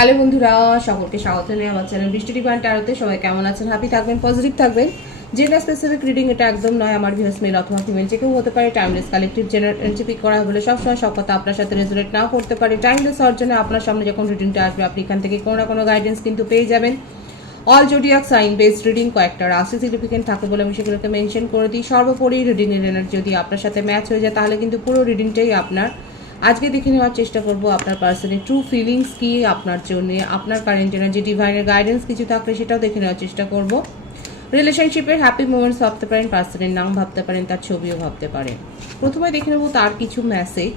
Hello বন্ধুরা, সকলকে স্বাগত জানাই আমার চ্যানেল বৃষ্টি ডিভাইন ট্যারোতে। সবাই কেমন আছেন? হ্যাপি থাকবেন, পজিটিভ থাকবেন। জেন্ডার স্পেসিফিক রিডিং এটা একদম নয়। আমার ভিউয়ার্স মেল অথবা ফিমেল যে কেউ হতে পারে। Timeless collective general energy pick করা বলে সবসময় সব কথা আপনার সাথে রেজোনেট নাও করতে পারে। টাইমলেস হওয়ার জন্য আপনার সামনে যখন রিডিংটা আসবে আপনি এখান থেকে কোনো না কোনো গাইডেন্স কিন্তু পেয়ে যাবেন। All zodiac sign based reading, কয়েকটা রাশি সিগনিফিকেন্ট থাকে বলে আমি সেগুলোকে মেনশন করে দিই। সর্বোপরি রিডিংয়ের এনার্জি যদি আপনার সাথে ম্যাচ হয়ে যায় তাহলে কিন্তু পুরো রিডিংটাই আপনার। আজকে দেখে নেওয়ার চেষ্টা করব আপনার পার্সনের ট্রু ফিলিংস কি আপনার জন্য, আপনার কারেন্ট এনার্জি, ডিভাইনের গাইডেন্স কিছু থাকলে সেটাও দেখে নেওয়ার চেষ্টা করব। রিলেশনশিপের হ্যাপি মোমেন্টস ভাবতে পারেন, পার্সনের নাম ভাবতে পারেন, তার ছবিও ভাবতে পারেন। প্রথমে দেখে নেব তার কিছু মেসেজ।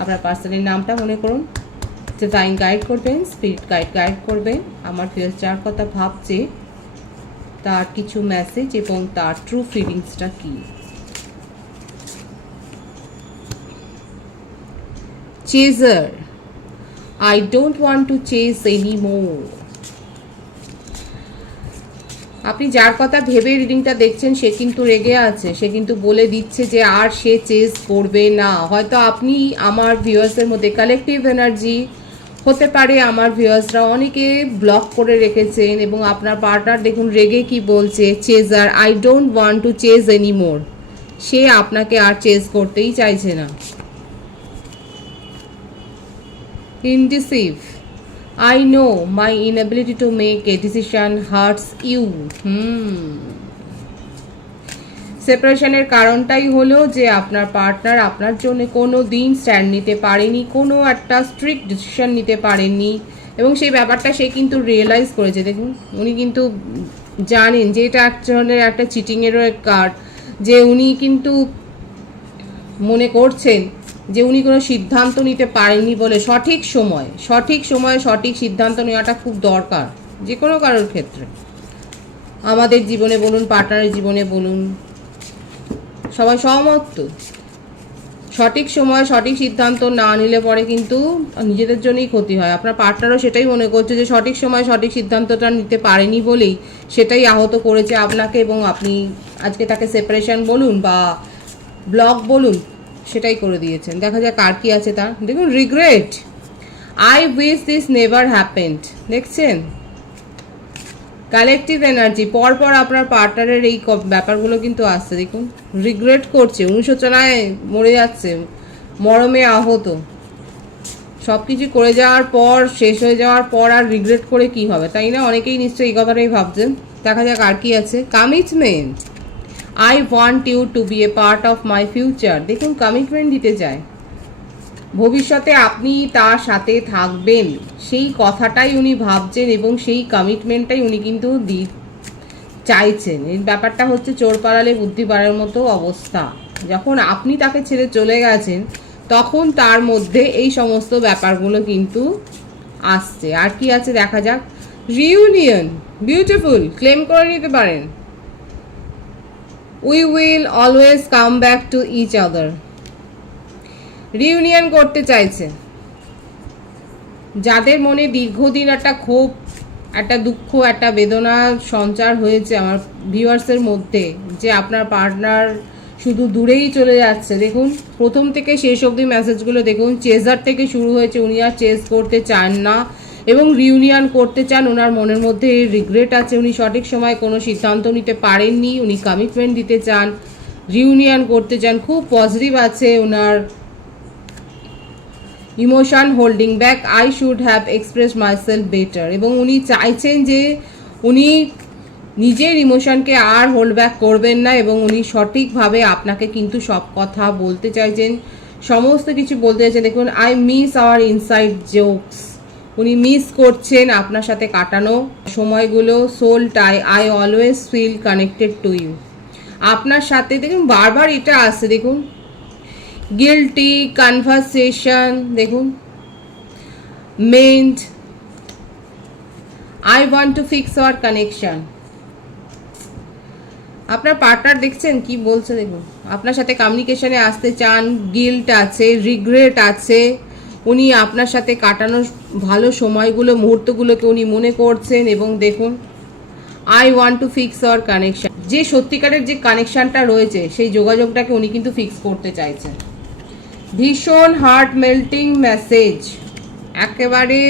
আপনার পার্সনের নামটা মনে করুন, ডিভাইন গাইড করবেন, স্পিরিট গাইড করবেন। আমার ফিয়ার্স যার কথা ভাবছে তার কিছু মেসেজ এবং তার ট্রু ফিলিংসটা কি। Chaser, I don't want to chase anymore. আপনি যার কথা ভেবে রিডিংটা দেখছেন সে কিন্তু রেগে আছে, সে কিন্তু বলে দিচ্ছে যে আর সে চেজ করবে না। হয়তো আপনি আমার ভিউয়ার্সের মধ্যে কালেকটিভ এনার্জি হতে পারে, আমার ভিউয়ার্সরা অনেকে ব্লক করে রেখেছেন এবং আপনার পার্টনার দেখুন রেগে কি বলছে, chaser, I don't want to chase anymore. সে আপনাকে আর চেজ করতেই চাইছে না। ইনডিসিভ, I know my inability to make a decision hurts you. সেপারেশনের কারণটাই হলো যে আপনার পার্টনার আপনার জন্য কোনো দিন স্ট্যান্ড নিতে পারেনি, কোনো একটা স্ট্রিক্ট ডিসিশন নিতে পারেনি এবং সেই ব্যাপারটা সে কিন্তু রিয়েলাইজ করেছে। দেখুন উনি কিন্তু জানেন যে এটা এক ধরনের একটা চিটিংয়েরও কার্ড, যে উনি কিন্তু মনে করছেন যে উনি কোনো সিদ্ধান্ত নিতে পারেননি বলে সঠিক সময়ে সঠিক সিদ্ধান্ত নেওয়াটা খুব দরকার যে কোনো কারোর ক্ষেত্রে, আমাদের জীবনে বলুন, পার্টনারের জীবনে বলুন, সবাই সহমত তো। সঠিক সময়ে সঠিক সিদ্ধান্ত না নিলে পরে কিন্তু নিজেদের জন্যই ক্ষতি হয়। আপনার পার্টনারও সেটাই মনে করছে যে সঠিক সময়ে সঠিক সিদ্ধান্তটা নিতে পারেনি বলেই সেটাই আহত করেছে আপনাকে এবং আপনি আজকে তাকে সেপারেশন বলুন বা ব্লক বলুন সেটাই করে দিয়েছেন। দেখা যাক কার কি আছে তার। দেখুন regret, I wish this never happened. দেখছেন কালেকটিভ এনার্জি পরপর আপনার পার্টনারের এই ব্যাপারগুলো কিন্তু আসছে। দেখুন রিগ্রেট করছে, অনুশোচনায় মরে যাচ্ছে, মরমে আহত। সব কিছু করে যাওয়ার পর, শেষ হয়ে যাওয়ার পর আর রিগ্রেট করে কি হবে, তাই না? অনেকেই নিশ্চয়ই এই কথাটাই ভাবছেন। দেখা যাক আর কি আছে। Commitment, I want you to be a part of my future. দেখুন কমিটমেন্ট দিতে চায়, ভবিষ্যতে আপনি তার সাথে থাকবেন সেই কথাটাই উনি ভাবছেন এবং সেই কমিটমেন্টটাই উনি কিন্তু চাইছেন। এই ব্যাপারটা হচ্ছে চোর পালালে বুদ্ধি বাড়ার মতো অবস্থা। যখন আপনি তাকে ছেড়ে চলে গেছেন তখন তার মধ্যে এই সমস্ত ব্যাপারগুলো কিন্তু আসছে। আর কি আছে দেখা যাক। রিউনিয়ন, বিউটিফুল, ক্লেম করে নিতে পারেন। We will always come back to each other. Reunion করতে চাইছে। যাদের মনে দীর্ঘদিন একটা ক্ষোভ, একটা দুঃখ, একটা বেদনা সঞ্চার হয়েছে আমার ভিউয়ার্সের মধ্যে, যে আপনার পার্টনার শুধু দূরেই চলে যাচ্ছে। দেখুন প্রথম থেকে শেষ অবধি মেসেজগুলো দেখুন, চেজার থেকে শুরু হয়েছে, উনি আর চেজ করতে চান না এবং রিউনিয়ন করতে চান। ওনার মনের মধ্যে রিগ্রেট আছে, উনি সঠিক সময় কোনো সিদ্ধান্ত নিতে পারেননি, উনি কমিটমেন্ট দিতে চান, রিউনিয়ন করতে চান, খুব পজিটিভ আছে ওনার emotion. Holding back, I should have express myself better. এবং উনি চাইছেন যে উনি নিজের ইমোশনকে আর হোল্ড ব্যাক করবেন না এবং উনি সঠিকভাবে আপনাকে কিন্তু সব কথা বলতে চাইছেন, সমস্ত কিছু বলতে চাইছেন। দেখুন I miss our inside jokes, উনি মিস করছেন আপনার সাথে কাটানো সময়গুলো। সোলটাই, I always feel connected to you. আপনার সাথে দেখুন বারবার এটা আসছে। দেখুন গিল্টি, কনভারসেশন, দেখুন মেন্ট, I want to fix our connection. আপনার পার্টনার দেখছেন কি বলছে, দেখুন আপনার সাথে কমিউনিকেশনে আসতে চান, গিল্ট আছে, রিগ্রেট আছে, উনি আপনার সাথে কাটানো ভালো সময়গুলো, মুহূর্তগুলোকে উনি মনে করছেন এবং দেখুন I want to fix our connection. যে সত্যিকারের যে কানেকশনটা রয়েছে সেই যোগাযোগটাকে উনি কিন্তু ফিক্স করতে চাইছেন। ভীষণ হার্ট মেল্টিং মেসেজ, একেবারে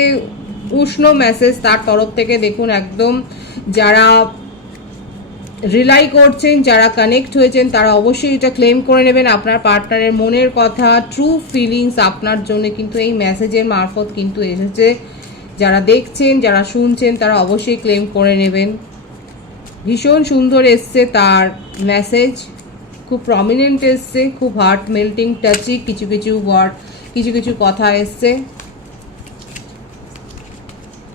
উষ্ণ মেসেজ তার তরফ থেকে। দেখুন একদম যারা রিলাই করছেন, যারা কানেক্ট হয়েছেন তারা অবশ্যই এটা ক্লেম করে নেবেন। আপনার পার্টনারের মনের কথা, ট্রু ফিলিংস আপনার জন্য কিন্তু এই মেসেজের মারফত কিন্তু এসেছে। যারা দেখছেন, যারা শুনছেন তারা অবশ্যই ক্লেম করে নেবেন। ভীষণ সুন্দর এসছে তার মেসেজ, খুব প্রমিনেন্ট এসছে, খুব হার্ট মেল্টিং টাচি কিছু কিছু ওয়ার্ড, কিছু কিছু কথা এসছে।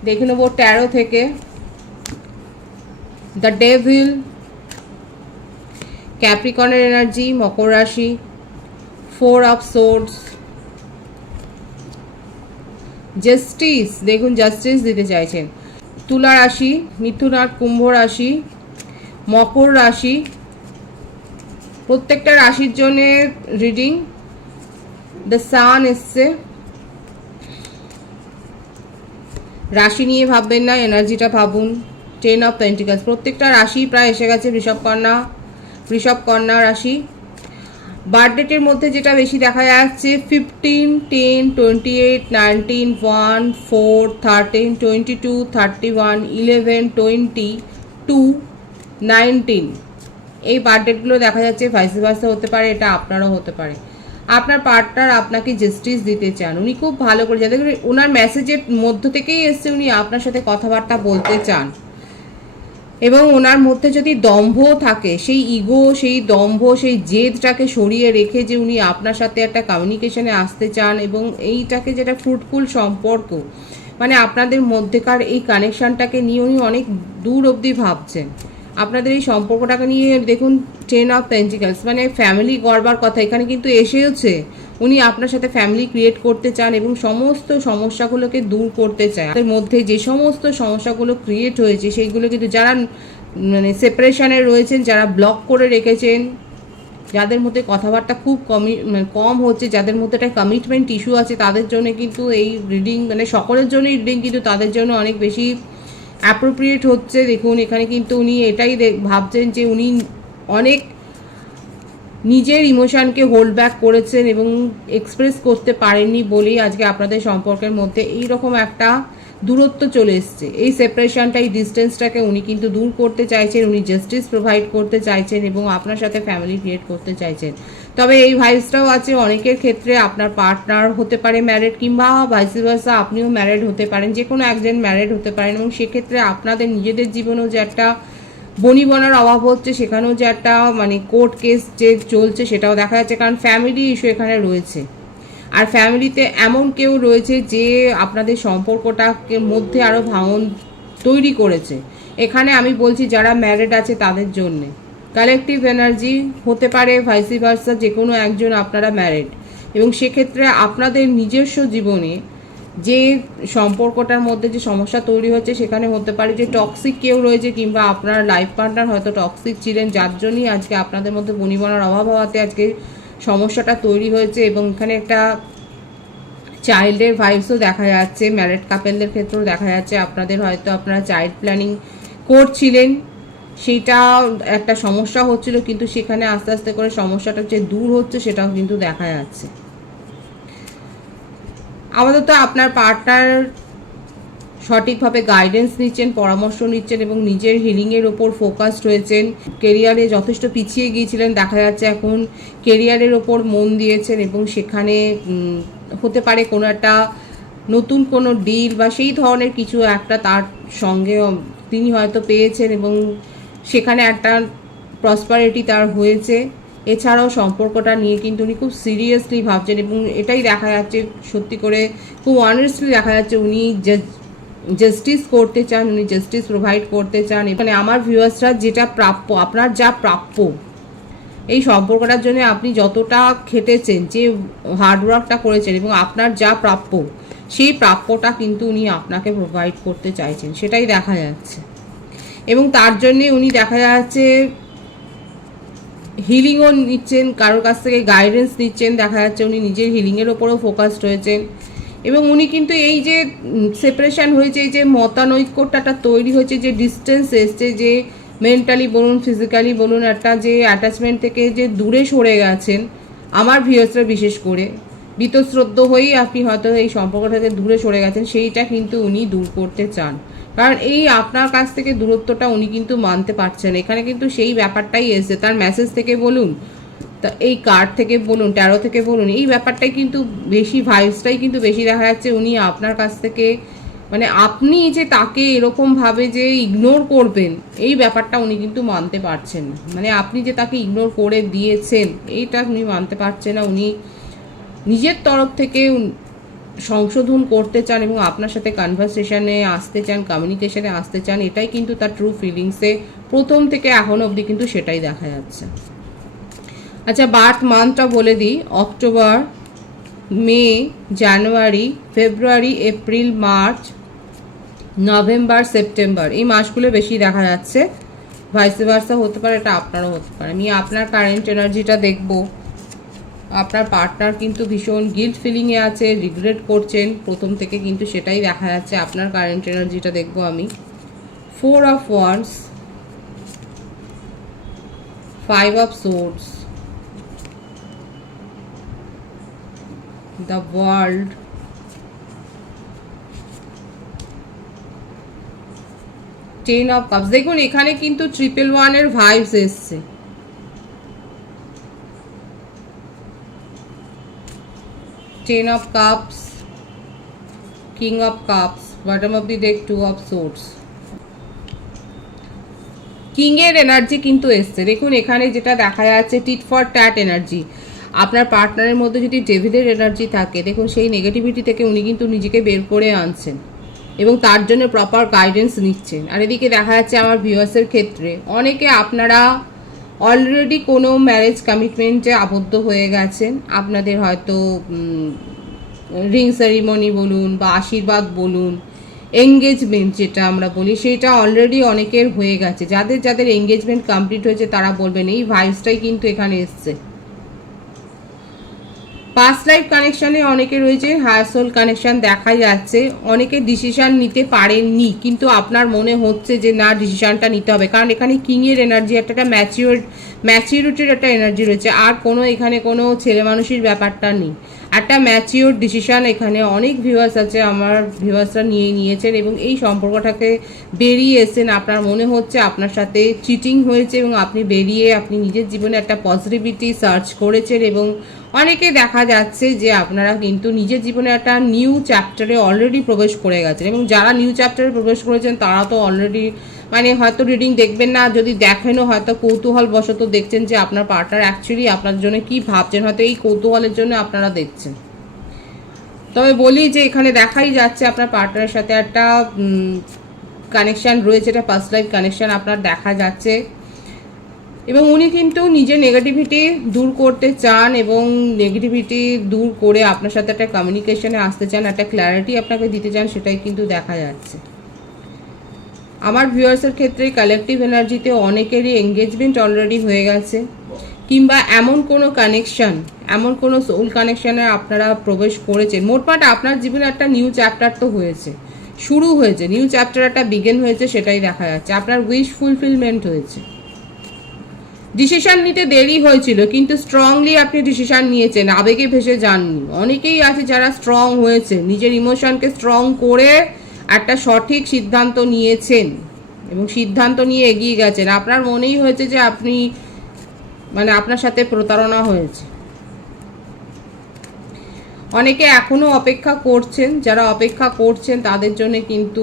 দেখে নেব ট্যারো থেকে। দ্য ডেভিল, ক্যাপ্রিকনের এনার্জি, মকর রাশি, 4 অফ সোর্ডস, জাস্টিস, দেখুন জাস্টিস দিতে চাইছেন। তুলা রাশি, মিথুন আর কুম্ভ রাশি, মকর রাশি, প্রত্যেকটা রাশির জন্য রিডিং। দ্য সান এসছে, রাশি নিয়ে ভাববেন না, এনার্জিটা ভাবুন। 10 অফ পেন্টিকলস, প্রত্যেকটা রাশি প্রায় এসে গেছে। বৃষভ কন্যা রাশি। বার্থডেটের মধ্যে যেটা বেশি দেখা যাচ্ছে 15, 10, 28, 19, 1, 4, 13, 22, 31, 11, 20, 2, 19, এই বার্থডেটগুলো দেখা যাচ্ছে। ভাইস ভার্সা হতে পারে, এটা আপনারও হতে পারে। আপনার পার্টনার আপনাকে জাস্টিস দিতে চান, উনি খুব ভালো করে, যাতে ওনার মেসেজের মধ্য থেকেই এসছে উনি আপনার সাথে কথাবার্তা বলতে চান। এবং ওনার মধ্যে যদি দম্ভ থাকে, সেই ইগো, সেই দম্ভ, সেই জেদটাকে সরিয়ে রেখে যে উনি আপনার সাথে একটা কমিউনিকেশনে আসতে চান, এবং এইটাকে যেটা ফ্রুটফুল সম্পর্ক, মানে আপনাদের মধ্যেকার এই কানেকশানটাকে নিয়ে উনি অনেক দূর অবধি ভাবছেন। আপনাদের এই সম্পর্কটাকে নিয়ে দেখুন 10 অফ পেন্টিকলস, মানে ফ্যামিলি গড়বার কথা এখানে কিন্তু এসেওছে। উনি আপনার সাথে ফ্যামিলি ক্রিয়েট করতে চান এবং সমস্ত সমস্যাগুলোকে দূর করতে চায়। তাদের মধ্যে যে সমস্ত সমস্যাগুলো ক্রিয়েট হয়েছে সেইগুলো কিন্তু, যারা মানে সেপারেশনে রয়েছেন, যারা ব্লক করে রেখেছেন, যাদের মধ্যে কথাবার্তা খুব কম হচ্ছে, যাদের মধ্যে একটা কমিটমেন্ট ইস্যু আছে, তাদের জন্য কিন্তু এই রিডিং, মানে সকলের জন্যই রিডিং কিন্তু তাদের জন্য অনেক বেশি অ্যাপ্রোপ্রিয়েট হচ্ছে। দেখুন এখানে কিন্তু উনি এটাই ভাবছেন যে উনি অনেক নিজের ইমোশনকে হোল্ড ব্যাক করেছেন এবং এক্সপ্রেস করতে পারেননি বলেই আজকে আপনাদের সম্পর্কের মধ্যে এইরকম একটা দূরত্ব চলে এসছে। এই সেপারেশনটা, এই ডিস্টেন্সটাকে উনি কিন্তু দূর করতে চাইছেন, উনি জাস্টিস প্রোভাইড করতে চাইছেন এবং আপনার সাথে ফ্যামিলি ক্রিয়েট করতে চাইছেন। তবে এই ভাইসটাও আছে অনেকের ক্ষেত্রে, আপনার পার্টনার হতে পারে ম্যারিড, কিংবা ভাইস ভার্সা আপনিও ম্যারিড হতে পারেন, যে কোনো একজন ম্যারিড হতে পারেন। এবং সেক্ষেত্রে আপনাদের নিজেদের জীবনেও যে একটা বনিবনার অভাব হচ্ছে, সেখানেও যে একটা মানে কোর্ট কেস যে চলছে সেটাও দেখা যাচ্ছে, কারণ ফ্যামিলি ইস্যু এখানে রয়েছে। আর ফ্যামিলিতে এমন কেউ রয়েছে যে আপনাদের সম্পর্কটাকে মধ্যে আরও ভাঙন তৈরি করেছে। এখানে আমি বলছি যারা ম্যারিড আছে তাদের জন্যে কালেকটিভ এনার্জি হতে পারে, ভাইসি ভার্সা যে কোনো একজন আপনারা ম্যারিড, এবং সেক্ষেত্রে আপনাদের নিজস্ব জীবনে যে সম্পর্কটার মধ্যে যে সমস্যা তৈরি হচ্ছে, সেখানে হতে পারে যে টক্সিক কেউ রয়েছে, কিংবা আপনার লাইফ পার্টনার হয়তো টক্সিক ছিলেন, যার জন্যই আজকে আপনাদের মধ্যে বনিবনার অভাব হওয়াতে আজকে সমস্যাটা তৈরি হয়েছে। এবং এখানে একটা চাইল্ডের ভাইবসও দেখা যাচ্ছে, ম্যারিড কাপেলদের ক্ষেত্রেও দেখা যাচ্ছে। আপনাদের হয়তো আপনারা চাইল্ড প্ল্যানিং করছিলেন, সেটা একটা সমস্যা হচ্ছিল, কিন্তু সেখানে আস্তে আস্তে করে সমস্যাটা যে দূর হচ্ছে সেটাও কিন্তু দেখা যাচ্ছে। আপাতত আপনার পার্টনার সঠিকভাবে গাইডেন্স নিচ্ছেন, পরামর্শ নিচ্ছেন এবং নিজের হিলিংয়ের ওপর ফোকাসড হয়েছেন। কেরিয়ারে যথেষ্ট পিছিয়ে গিয়েছিলেন, দেখা যাচ্ছে এখন কেরিয়ারের ওপর মন দিয়েছেন এবং সেখানে হতে পারে কোনো একটা নতুন কোনো ডিল বা সেই ধরনের কিছু একটা তার সঙ্গে তিনি হয়তো পেয়েছেন এবং সেখানে একটা প্রসপারিটি তার হয়েছে। এছাড়াও সম্পর্কটা নিয়ে কিন্তু উনি খুব সিরিয়াসলি ভাবছেন এবং এটাই দেখা যাচ্ছে, সত্যি করে খুব অনেস্টলি দেখা যাচ্ছে উনি জাস্টিস করতে চান, উনি জাস্টিস প্রোভাইড করতে চান। এখানে আমার ভিউয়ার্সরা যেটা প্রাপ্য, আপনার যা প্রাপ্য, এই সম্পর্কটার জন্য আপনি যতটা খেটেছেন, যে হার্ডওয়ার্কটা করেছেন এবং আপনার যা প্রাপ্য, সেই প্রাপ্যটা কিন্তু উনি আপনাকে প্রোভাইড করতে চাইছেন, সেটাই দেখা যাচ্ছে। এবং তার জন্যে উনি দেখা যাচ্ছে হিলিংও নিচ্ছেন, কারোর কাছ থেকে গাইডেন্স নিচ্ছেন, দেখা যাচ্ছে উনি নিজের হিলিংয়ের ওপরেও ফোকাসড হয়েছেন। এবং উনি কিন্তু এই যে সেপারেশন হয়েছে, এই যে মতানৈক্যটা তৈরি হয়েছে, যে ডিস্টেন্স এসছে, যে মেন্টালি বলুন ফিজিক্যালি বলুন একটা যে অ্যাটাচমেন্ট থেকে যে দূরে সরে গেছেন, আমার ভিউয়ার্সরা বিশেষ করে বীতশ্রদ্ধ হয়েই আপনি হয়তো এই সম্পর্ক থেকে দূরে সরে গেছেন, সেইটা কিন্তু উনি দূর করতে চান। কারণ এই আপনার কাছ থেকে দূরত্বটা উনি কিন্তু মানতে পারছেন। এখানে কিন্তু সেই ব্যাপারটাই এসছে, তার মেসেজ থেকে বলুন, তা এই কার্ড থেকে বলুন, ট্যারো থেকে বলুন, এই ব্যাপারটাই কিন্তু বেশি, ভাইবসটাই কিন্তু বেশি দেখা যাচ্ছে। উনি আপনার কাছ থেকে মানে আপনি যে তাকে এরকমভাবে যে ইগনোর করবেন, এই ব্যাপারটা উনি কিন্তু মানতে পারছেন না। মানে আপনি যে তাকে ইগনোর করে দিয়েছেন, এইটা উনি মানতে পারছেন না। উনি নিজের তরফ থেকে সংশোধন করতে চান এবং আপনার সাথে কনভারসেশনে আসতে চান, কমিউনিকেশনে আসতে চান। এটাই কিন্তু তার ট্রু ফিলিংসে প্রথম থেকে এখন অবধি কিন্তু সেটাই দেখা যাচ্ছে। আচ্ছা, বার্থ মান্থটা বলে দিই। অক্টোবর, মে, জানুয়ারি, ফেব্রুয়ারি, এপ্রিল, মার্চ, নভেম্বর, সেপ্টেম্বর, এই মাসগুলো বেশি দেখা যাচ্ছে। ভাইস ভার্সা হতে পারে, এটা আপনারও হতে পারে। আমি আপনার কারেন্ট এনার্জিটা দেখব। আপনার পার্টনার কিন্তু ভীষণ গিল্ট ফিলিংয়ে আছে, রিগ্রেট করছেন প্রথম থেকে, কিন্তু সেটাই দেখা যাচ্ছে। আপনার কারেন্ট এনার্জিটা দেখব আমি। 4 of Wands, 5 of Swords, the World, 10 of Cups। দেখুন এখানে কিন্তু 111 এর ভাইবস এসছে। Ten of Cups, King of Cups, bottom of the deck 2 of Swords, king এর এনার্জি কিন্তু এসছে। দেখুন এখানে যেটা দেখা যাচ্ছে, টিট ফর ট্যাট এনার্জি। আপনার পার্টনারের মধ্যে যদি ডেভিলের এনার্জি থাকে, দেখুন সেই নেগেটিভিটি থেকে উনি কিন্তু নিজেকে বের করে আনছেন এবং তার জন্য প্রপার গাইডেন্স নিচ্ছেন। আর এদিকে দেখা যাচ্ছে আমার ভিউয়ার্সের ক্ষেত্রে অনেকে আপনারা অলরেডি কোনো ম্যারেজ কমিটমেন্টে আবদ্ধ হয়ে গেছেন। আপনাদের হয়তো রিং সেরিমনি বলুন বা আশীর্বাদ বলুন, এঙ্গেজমেন্ট যেটা আমরা বলি, সেটা অলরেডি অনেকের হয়ে গেছে। যাদের যাদের এঙ্গেজমেন্ট কমপ্লিট হয়েছে তারা বলবেন এই ভাইবসটাই কিন্তু এখানে এসছে। পাস্ট লাইফ কানেকশানে অনেকে রয়েছে, হায়ার সোল কানেকশান দেখা যাচ্ছে। অনেকে ডিসিশান নিতে পারেননি, কিন্তু আপনার মনে হচ্ছে যে না, ডিসিশানটা নিতে হবে। কারণ এখানে কিংয়ের এনার্জি, একটা ম্যাচিউরিটির একটা এনার্জি রয়েছে। আর কোনো এখানে কোনো ছেলে মানুষের ব্যাপারটা নেই, একটা ম্যাচিওর ডিসিশান এখানে অনেক ভিউয়ার্স আছে, আমার ভিউয়ার্সরা নিয়েছেন এবং এই সম্পর্কটাকে বেরিয়ে এসেছেন। আপনার মনে হচ্ছে আপনার সাথে চিটিং হয়েছে এবং আপনি বেরিয়ে আপনি নিজের জীবনে একটা পজিটিভিটি সার্চ করেছেন এবং অনেকে দেখা যাচ্ছে যে আপনারা কিন্তু নিজের জীবনে একটা নিউ চ্যাপ্টারে অলরেডি প্রবেশ করে গেছেন। এবং যারা নিউ চ্যাপ্টারে প্রবেশ করেছেন তারা তো অলরেডি মানে হয়তো রিডিং দেখবেন না, যদি দেখেনও হয়তো কৌতূহল বশত দেখছেন যে আপনার পার্টনার অ্যাকচুয়ালি আপনার জন্য কি ভাবছেন, হয়তো এই কৌতূহলের জন্য আপনারা দেখছেন। তবে বলি যে এখানে দেখাই যাচ্ছে আপনার পার্টনারের সাথে একটা কানেকশান রয়েছে, এটা পাস্ট লাইফ কানেকশান আপনার দেখা যাচ্ছে। এবং উনি কিন্তু নিজের নেগেটিভিটি দূর করতে চান এবং নেগেটিভিটি দূর করে আপনার সাথে একটা কমিউনিকেশনে আসতে চান, একটা ক্ল্যারিটি আপনাকে দিতে চান, সেটাই কিন্তু দেখা যাচ্ছে। আমার ভিউয়ার্সের ক্ষেত্রে কালেকটিভ এনার্জিতে অনেকেরই এঙ্গেজমেন্ট অলরেডি হয়ে গেছে, কিংবা এমন কোনো কানেকশান, এমন কোনো সোল কানেকশানে আপনারা প্রবেশ করেছেন। মোটমাট আপনার জীবনে একটা নিউ চ্যাপ্টার তো হয়েছে, শুরু হয়েছে, নিউ চ্যাপ্টার একটা বিগিন হয়েছে, সেটাই দেখা যাচ্ছে। আপনার উইশ ফুলফিলমেন্ট হয়েছে। ডিসিশান নিতে দেরি হয়েছিল, কিন্তু স্ট্রংলি আপনি ডিসিশান নিয়েছেন, আবেগে ভেসে যাননি। অনেকেই আছে যারা স্ট্রং হয়েছে, নিজের ইমোশনকে স্ট্রং করে একটা সঠিক সিদ্ধান্ত নিয়েছেন এবং সিদ্ধান্ত নিয়ে এগিয়ে গেছেন। আপনার মনেই হয়েছে যে আপনি মানে আপনার সাথে প্রতারণা হয়েছে। অনেকে এখনও অপেক্ষা করছেন, যারা অপেক্ষা করছেন তাদের জন্য কিন্তু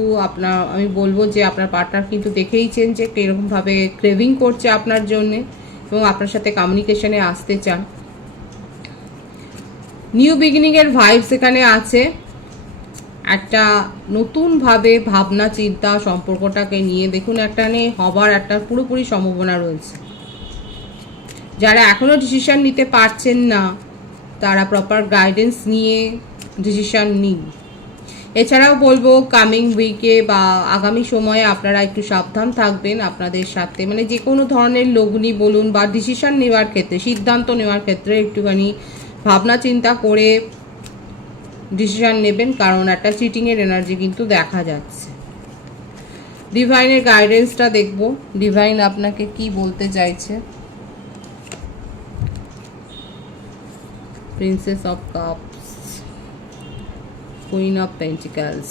আমি বলবো যে আপনার পার্টনার কিন্তু দেখেইছেন যে কীরকমভাবে ক্রেভিং করছে আপনার জন্যে এবং আপনার সাথে কমিউনিকেশনে আসতে চান। নিউ বিগিনিংয়ের ভাইবস এখানে আছে, একটা নতুনভাবে ভাবনা চিন্তা সম্পর্কটাকে নিয়ে দেখুন একটা হবার একটা পুরোপুরি সম্ভাবনা রয়েছে। যারা এখনও ডিসিশান নিতে পারছেন না তারা প্রপার গাইডেন্স নিয়ে ডিসিশান নিন। এছাড়াও বলবো কামিং উইকে বা আগামী সময়ে আপনারা একটু সাবধান থাকবেন আপনাদের সাথে, মানে যে কোনো ধরনের লগ্নি বলুন বা ডিসিশান নেওয়ার ক্ষেত্রে, সিদ্ধান্ত নেওয়ার ক্ষেত্রে একটুখানি ভাবনা চিন্তা করে ডিসিশান নেবেন, কারণ একটা চিটিংয়ের এনার্জি কিন্তু দেখা যাচ্ছে। ডিভাইনের গাইডেন্সটা দেখব, ডিভাইন আপনাকে কি বলতে চাইছে। Princess of cups, queen of পেন্টিক্যালস,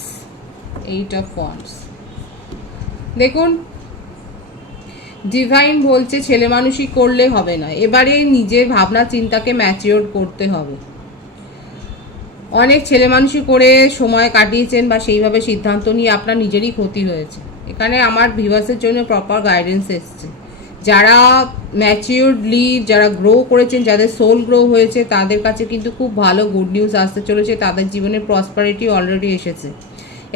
8 of wands. দেখুন, ডিভাইন বলছে ছেলে মানুষই করলে হবে না, এবারে নিজের ভাবনা চিন্তাকে ম্যাচিওর করতে হবে। অনেক ছেলে মানুষই করে সময় কাটিয়েছেন বা সেইভাবে সিদ্ধান্ত নিয়ে আপনার নিজেরই ক্ষতি হয়েছে। এখানে আমার ভিউয়ার্সের জন্য প্রপার গাইডেন্স এসছে। যারা ম্যাচিওরলি যারা গ্রো করেছেন, যাদের সোল গ্রো হয়েছে, তাদের কাছে কিন্তু খুব ভালো গুড নিউজ আসতে চলেছে। তাদের জীবনে প্রসপারিটি অলরেডি এসেছে।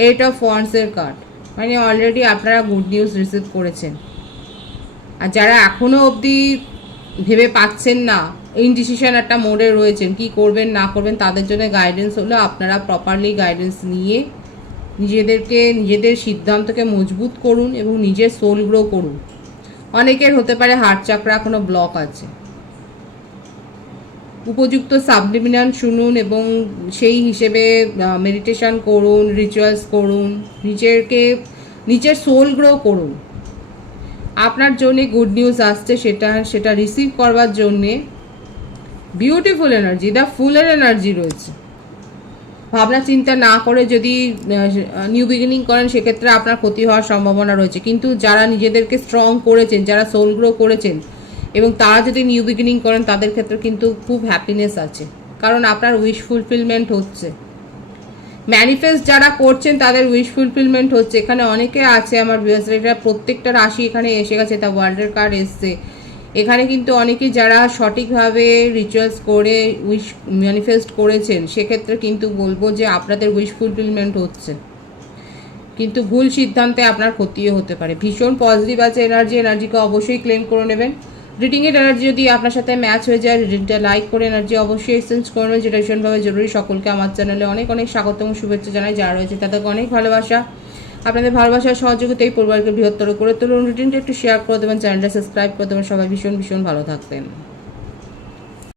8 অফ ওয়ান্ডসের কার্ড, মানে অলরেডি আপনারা গুড নিউজ রিসিভ করেছেন। আর যারা এখনও অবধি ভেবে পাচ্ছেন না, ইনডিসিশন একটা মোডে রয়েছেন, কি করবেন না করবেন, তাদের জন্য গাইডেন্স হলো আপনারা প্রপারলি গাইডেন্স নিয়ে নিজেদের সিদ্ধান্তকে মজবুত করুন এবং নিজের সোল গ্রো করুন। অনেকের হতে পারে হার্ট চাকরা কোনো ব্লক আছে, উপযুক্ত সাবলিমিনাল শুনুন এবং সেই হিসেবে মেডিটেশন করুন, রিচুয়ালস করুন, নিজের সোল গ্রো করুন। আপনার জন্য গুড নিউজ আসছে, সেটা রিসিভ করবার জন্যে বিউটিফুল এনার্জি, দ্য ফুলের এনার্জি রয়েছে। ভাবনা চিন্তা না করে যদি নিউ বিগিনিং করেন, সেক্ষেত্রে আপনার ক্ষতি হওয়ার সম্ভাবনা রয়েছে। কিন্তু যারা নিজেদেরকে স্ট্রং করেছেন, যারা সোল গ্রো করেছেন এবং তারা যদি নিউ বিগিনিং করেন, তাদের ক্ষেত্রে কিন্তু খুব হ্যাপিনেস আছে, কারণ আপনার উইশ ফুলফিলমেন্ট হচ্ছে। ম্যানিফেস্ট যারা করছেন তাদের উইশ ফুলফিলমেন্ট হচ্ছে। এখানে অনেকে আছে আমার ভিউয়ার্সরা, প্রত্যেকটা রাশি এখানে এসে গেছে, তা ওয়ার্ল্ডের কার্ড এসছে। এখানে কিন্তু অনেকেই যারা সঠিকভাবে রিচুয়ালস করে উইশ ম্যানিফেস্ট করেছেন, সেক্ষেত্রে কিন্তু বলবো যে আপনাদের উইশ ফুলফিলমেন্ট হচ্ছে, কিন্তু ভুল সিদ্ধান্তে আপনার ক্ষতিও হতে পারে। ভীষণ পজিটিভ আছে এনার্জিকে অবশ্যই ক্লেম করে নেবেন। রিডিংয়ের এনার্জি যদি আপনার সাথে ম্যাচ হয়ে যায়, রিডিংটা লাইক করে এনার্জি অবশ্যই এক্সচেঞ্জ করবেন, যেটা ভীষণভাবে জরুরি। সকলকে আমার চ্যানেলে অনেক অনেক স্বাগতম শুভেচ্ছা জানাই। যারা রয়েছে তাদেরকে অনেক ভালোবাসা। আপনাদের ভালোবাসার সহযোগিতাই পরিবারকে বৃহত্তর করে তুলুন। রিডিংটা একটু শেয়ার করে দেবেন, চ্যানেলটা সাবস্ক্রাইব করে দেবেন। সবাই ভীষণ ভীষণ ভালো থাকবেন।